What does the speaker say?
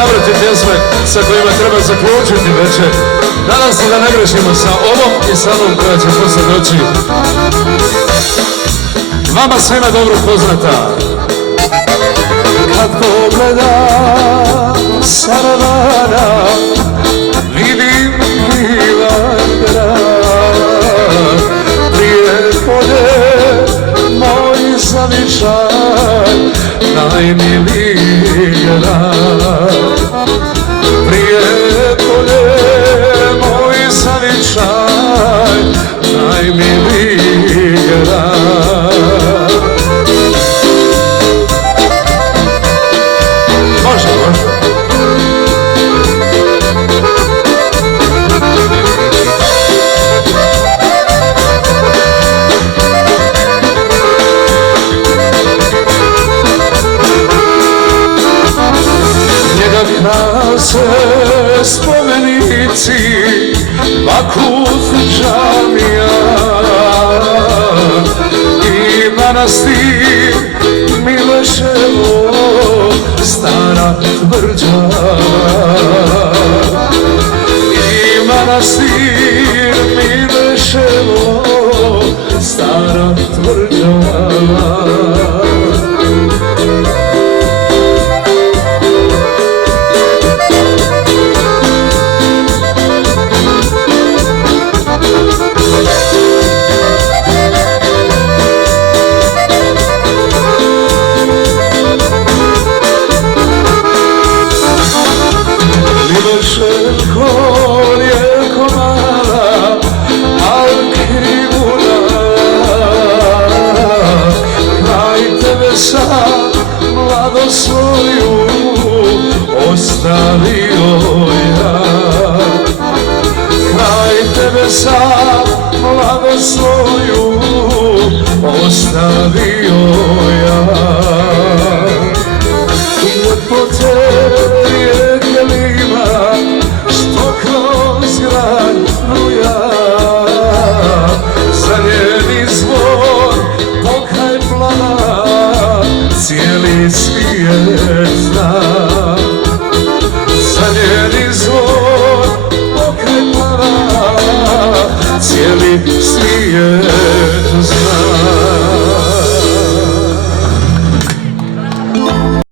izabrati pjesme sa kojima treba zaključiti večer. Nadam se da ne grešimo sa ovom i sa onom koja će posle doći. Vama svima dobro poznata. Kad pogledam sa ravana, vidim milan grad. Prijepolje, moj zavičaj, najmiliji grad. Prijepolje, moj zavičaj, najmiliji grad. Krase spomenici, Vakuf džamija i manastir Mileševo, stara tvrđa. I manastir Mileševo, stara tvrđa. Mlado svoju ostavio ja, kraj tebe sam mlado svoju ostavio